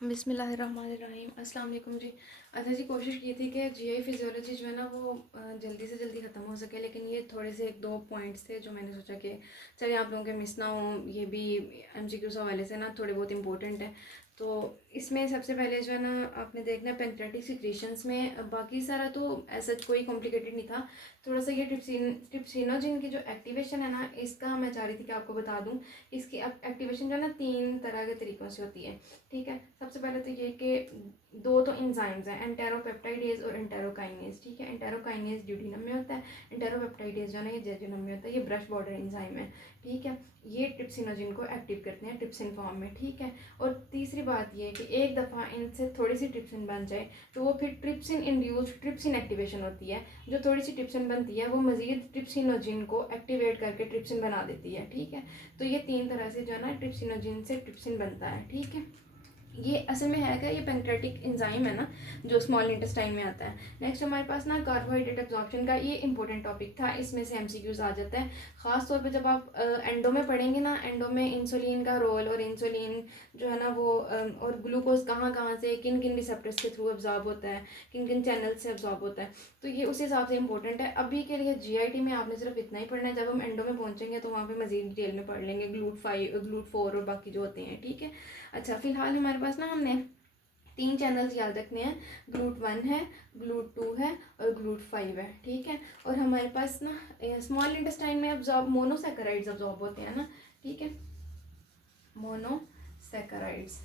बिस्मिल्लाहिर्रहमानिर्रहीम। अस्सलाम वालेकुम जी। अच्छा जी, कोशिश की थी कि जीआई फिजियोलॉजी जो है ना वो जल्दी से जल्दी ख़त्म हो सके, लेकिन ये थोड़े से एक दो पॉइंट्स थे जो मैंने सोचा कि चलिए आप लोगों के मिस ना हो। ये भी एमसीक्यूज़ हवाले से ना थोड़े बहुत इंपॉर्टेंट है। तो इसमें सबसे पहले जो है ना आपने देखना है पैंक्रेटिक सिक्रीशंस में, बाकी सारा तो ऐसा कोई कॉम्प्लिकेटेड नहीं था। थोड़ा सा ये ट्रिप्सिनोजिन की जो एक्टिवेशन है ना, इसका मैं चाह रही थी कि आपको बता दूँ। इसकी एक्टिवेशन जो है ना 3 तरह के तरीक़ों से होती है। ठीक है, सबसे पहले तो ये कि दो तो इंजाइम्स हैं, एंटेरोपेप्टाइडेज और एंटेरोकाइनेज। ठीक है, एंटेरोकाइनेज ड्यूटीनम में होता है, एंटेरोपेप्टाइडेज जो है ना ये जेजुनम में होता है। ये ब्रश बॉर्डर इंजाइम है। ठीक है, ये ट्रिप्सिनोजिन को एक्टिव करते हैं ट्रिप्सिन फॉर्म में। ठीक है, और तीसरी बात ये कि एक दफ़ा इनसे थोड़ी सी ट्रिप्सिन बन जाए तो वो फिर ट्रिप्सिन इंड्यूस्ड ट्रिप्सिन एक्टिवेशन होती है। जो थोड़ी सी ट्रिप्सिन बनती है वो मजीद ट्रिप्सिनोजिन को एक्टिवेट करके ट्रिप्सिन बना देती है। ठीक है, तो ये 3 तरह से जो है ना ट्रिप्सिनोजिन से ट्रिप्सिन बनता है। ठीक है, ये असल में है क्या, ये पेंक्रेटिक एंजाइम है ना जो स्मॉल इंटेस्टाइन में आता है। नेक्स्ट हमारे पास ना कार्बोहाइड्रेट एब्जॉर्प्शन का ये इंपॉर्टेंट टॉपिक था, इसमें से एमसीक्यूज आ जाता है। ख़ास तौर पे जब आप एंडो में पढ़ेंगे ना, एंडो में इंसुलिन का रोल और इंसुलिन जो है ना वो और ग्लूकोज कहाँ कहाँ से किन किन रिसेप्टर्स के थ्रू एब्जॉर्ब होता है, किन किन चैनल से एब्जॉर्ब होता है, तो ये उस हिसाब से इंपॉर्टेंट है। अभी के लिए जीआईटी में आपने सिर्फ इतना ही पढ़ना है। जब हम एंडो में पहुँचेंगे तो वहाँ पे मजीद डिटेल में पढ़ लेंगे GLUT5 GLUT4 और बाकी जो होते हैं। ठीक है, अच्छा फिलहाल हमारे पास ना हमने 3 चैनल्स याद रखने हैं। GLUT1 है, GLUT2 है और GLUT5 है। ठीक है, और हमारे पास ना स्मॉल इंटेस्टाइन में अब्जॉर्ब मोनोसैकेराइड्स अब्जॉर्ब होते हैं ना। ठीक है, मोनोसैकेराइड्स,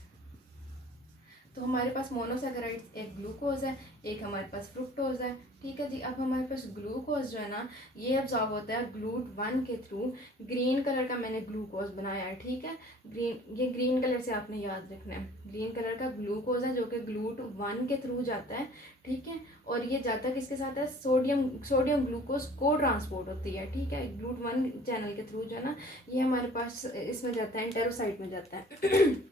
तो हमारे पास मोनोसैकेराइड्स एक ग्लूकोज है, एक हमारे पास फ्रुक्टोज है। ठीक है जी, अब हमारे पास ग्लूकोज जो है ना ये अब्जॉर्ब होता है GLUT1 के थ्रू। ग्रीन कलर का मैंने ग्लूकोज बनाया है। ठीक है, ये ग्रीन कलर से आपने याद रखना है। ग्रीन कलर का ग्लूकोज है जो कि GLUT1 के थ्रू जाता है। ठीक है, और ये जाता किसके साथ है, सोडियम ग्लूकोज को ट्रांसपोर्ट होती है। ठीक है, GLUT1 चैनल के थ्रू जो है ना ये हमारे पास इसमें जाता है, एंटेरोसाइट में जाता है।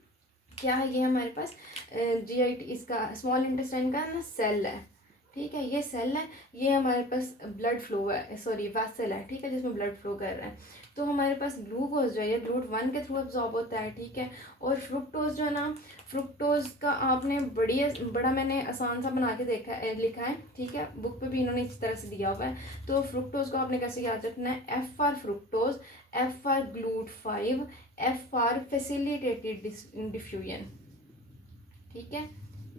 क्या है ये हमारे पास जीआईटी, इसका स्मॉल इंटेस्टाइन का ना सेल है। ठीक है, ये सेल है, ये हमारे पास ब्लड फ्लो है, सॉरी वेसल है। ठीक है, जिसमें ब्लड फ्लो कर रहा है। तो हमारे पास ग्लूकोज जो है ये GLUT1 के थ्रू एब्जॉर्ब होता है। ठीक है, और फ्रुक्टोज जो है ना, फ्रुक्टोज का आपने बड़ा मैंने आसान सा बना के लिखा है। ठीक है, बुक पे भी इन्होंने इस तरह से दिया हुआ है। तो फ्रुक्टोज को आपने कैसे याद रखना है, F for fructose, F for GLUT5, F for facilitated diffusion. ठीक है,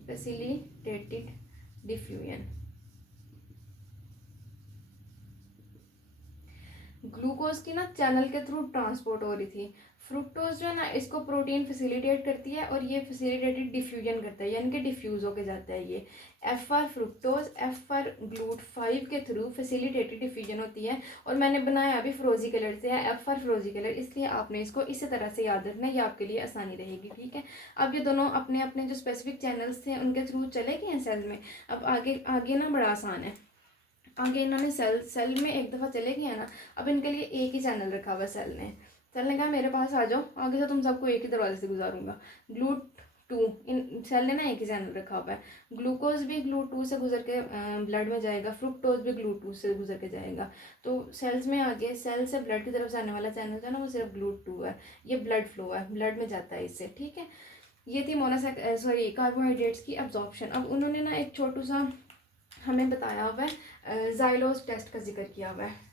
फैसिलिटेटेड डिफ्यूजन। ग्लूकोज की ना चैनल के थ्रू ट्रांसपोर्ट हो रही थी। फ्रुक्टोज जो है ना इसको प्रोटीन फैसिलिटेट करती है और ये फैसिलिटेटेड डिफ्यूजन करता है, यानी कि डिफ्यूज होके जाता है ये। F for fructose, F for GLUT5 के थ्रू फैसिलिटेटेड डिफ्यूजन होती है। और मैंने बनाया अभी फ्रोजी कलर से है, F फॉर फ्रोजी कलर, इसलिए आपने इसको इसी तरह से याद रखना है, ये आपके लिए आसानी रहेगी। ठीक है, अब ये दोनों अपने अपने जो स्पेसिफिक चैनल्स थे उनके थ्रू चले गए हैं सेल में। अब आगे आगे ना बड़ा आसान है। आगे इन्होंने सेल में एक दफ़ा चले गए हैं ना, अब इनके लिए एक ही चैनल रखा हुआ है सेल ने कहा मेरे पास आ जाओ, आगे से तुम सबको एक ही दरवाजे से गुजारूंगा। GLUT2, इन सेल ने ना एक ही चैनल रखा हुआ है। ग्लूकोज भी GLUT2 से गुजर के ब्लड में जाएगा, फ्रुक्टोज भी GLUT2 से गुजर के जाएगा। तो सेल्स में आगे सेल से ब्लड की तरफ जाने वाला चैनल जो है ना वो सिर्फ GLUT2 है। ये ब्लड फ्लो है, ब्लड में जाता है इससे। ठीक है, ये थी कार्बोहाइड्रेट्स की अब्जॉर्प्शन। अब उन्होंने ना एक छोटू सा हमें बताया हुआ है, जाइलोस टेस्ट का जिक्र किया हुआ है,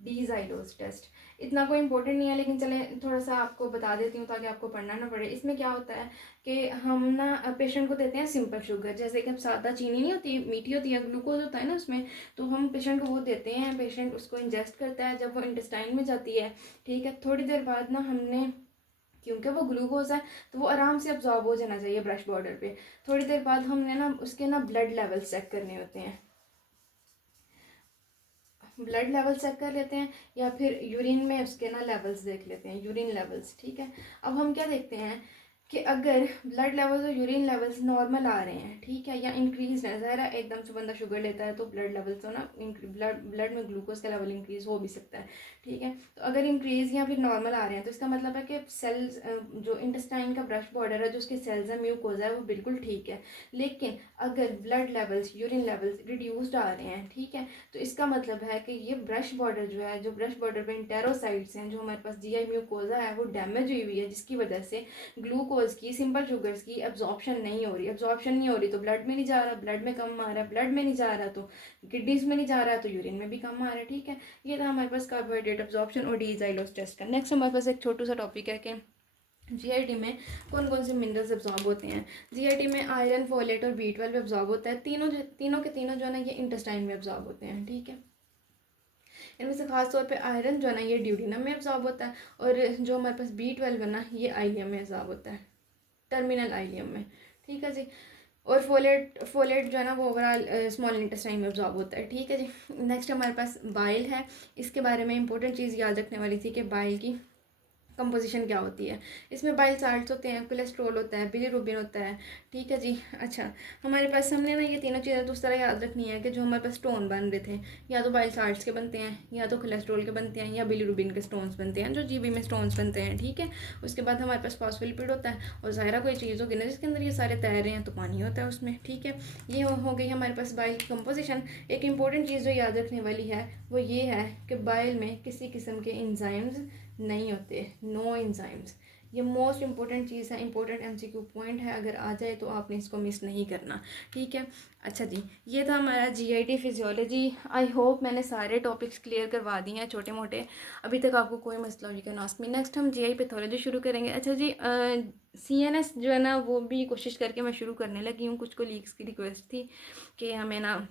डी जाइलोस टेस्ट। इतना कोई इंपॉर्टेंट नहीं है, लेकिन चले थोड़ा सा आपको बता देती हूँ ताकि आपको पढ़ना ना पड़े। इसमें क्या होता है कि हम ना पेशेंट को देते हैं सिंपल शुगर, जैसे कि अब सादा चीनी नहीं होती, मीठी होती है, ग्लूकोज होता है ना उसमें, तो हम पेशेंट को वो देते हैं। पेशेंट उसको इंजेस्ट करता है, जब वो इंटेस्टाइन में जाती है। ठीक है, थोड़ी देर बाद ना हमने, क्योंकि वो ग्लूकोज है तो वो आराम से अब्जॉर्ब हो जाना चाहिए ब्रश बॉर्डर पे। थोड़ी देर बाद हमने ना उसके ना ब्लड लेवल्स चेक करने होते हैं, ब्लड लेवल चेक कर लेते हैं या फिर यूरिन में उसके ना लेवल्स देख लेते हैं, यूरिन लेवल्स। ठीक है, अब हम क्या देखते हैं, कि अगर ब्लड लेवल्स और यूरिन लेवल्स नॉर्मल आ रहे हैं, ठीक है, या इंक्रीज है, ज़ाहिर है एकदम से बंदा शुगर लेता है तो ब्लड लेवल्स तो ना ब्लड में ग्लूकोज का लेवल इंक्रीज हो भी सकता है, ठीक है। तो अगर इंक्रीज या फिर नॉर्मल आ रहे हैं तो इसका मतलब है कि सेल्स, जो इंटेस्टाइन का ब्रश बॉर्डर है, जो उसके सेल्स है, म्यूकोजा है, वो बिल्कुल ठीक है। लेकिन अगर blood levels, urine levels reduced आ रहे हैं, ठीक है, तो इसका मतलब है कि ये ब्रश बॉर्डर जो है, जो ब्रश बॉर्डर पे इंटेरोसाइट्स हैं, जो हमारे पास जीआई म्यूकोजा है, वो डैमेज हुई हुई है, जिसकी वजह से ग्लूकोज की, सिंपल शुगर्स की एब्जॉर्प्शन नहीं हो रही। एब्जॉर्प्शन नहीं हो रही तो ब्लड में नहीं जा रहा, ब्लड में कम आ रहा है, ब्लड में नहीं जा रहा तो किडनीज में नहीं जा रहा, तो यूरिन में भी कम आ रहा है, ठीक है। ये था हमारे पास कार्बोहाइड्रेट एब्जॉर्प्शन और डीजाइलोस टेस्ट का। नेक्स्ट हमारे पास एक छोटू सा टॉपिक है कि जीआईटी में कौन कौन से मिनरल्स एब्जॉर्ब होते हैं। जीआईटी में आयरन, फोलेट और बी12 एब्जॉर्ब होता है। तीनों के तीनों जो है ना, ये इंटेस्टाइन में एब्जॉर्ब होते हैं, ठीक है। इनमें से खास तौर पे आयरन जो है ना, ये ड्यूडिनम में एब्जॉर्ब होता है, और जो हमारे पास बी12 है ना, ये आइलियम में एब्जॉर्ब होता है, टर्मिनल आइलियम में, ठीक है जी। और फोलेट जो है ना, वो ओवरऑल स्मॉल इंटेस्टाइन में एब्जॉर्ब होता है, ठीक है जी। नेक्स्ट हमारे पास बाइल है। इसके बारे में इंपॉर्टेंट चीज़ याद रखने वाली थी कि बाइल की कंपोजिशन क्या होती है। इसमें बाइल साल्ट्स होते हैं, कोलेस्ट्रॉल होता है, बिलीरुबिन होता है, ठीक है जी। अच्छा, हमारे पास हमने ना ये तीनों चीज़ें तो उस तरह याद रखनी है कि जो हमारे पास स्टोन बन रहे थे, या तो बाइल साल्ट्स के बनते हैं, या तो कोलेस्ट्रॉल के बनते हैं, या बिलीरुबिन के स्टोन्स बनते हैं, जो जीबी में स्टोन्स बनते हैं, ठीक है। उसके बाद हमारे पास फॉस्फोलिपिड होता है, और ज़ाहिर कोई चीज़ होगी ना जिसके अंदर ये सारे तैर रहे हैं तो पानी होता है उसमें, ठीक है। ये हो गई हमारे पास बाइल की कंपोजिशन। एक इंपॉर्टेंट चीज़ जो याद रखने वाली है वो ये है कि बाइल में किसी किस्म के इंजाइम्स नहीं होते, नो एंजाइम्स। ये मोस्ट इंपॉर्टेंट चीज़ है, इंपॉर्टेंट एमसीक्यू पॉइंट है, अगर आ जाए तो आपने इसको मिस नहीं करना, ठीक है। अच्छा जी, ये था हमारा जीआईटी फिजियोलॉजी। आई होप मैंने सारे टॉपिक्स क्लियर करवा दिए हैं, छोटे मोटे। अभी तक आपको कोई मसला हो, you can ask me. Next हम जीआई पैथोलॉजी शुरू करेंगे। अच्छा जी, सीएनएस जो है ना, वो भी कोशिश करके मैं शुरू करने लगी हूँ। कुछ कोलीग्स की रिक्वेस्ट थी कि हमें ना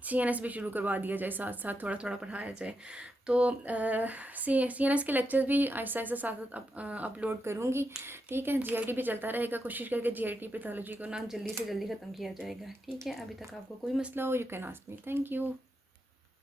सीएनएस भी शुरू करवा दिया जाए, साथ साथ थोड़ा थोड़ा पढ़ाया जाए। तो सीएनएस के लेक्चर्स भी आहिस्ता आहिस्ता साथ साथ अपलोड करूँगी, ठीक है। जीआईटी भी चलता रहेगा, कोशिश करके जीआईटी पैथोलॉजी को ना जल्दी से जल्दी ख़त्म किया जाएगा, ठीक है। अभी तक आपको कोई मसला हो, you can ask me. Thank you.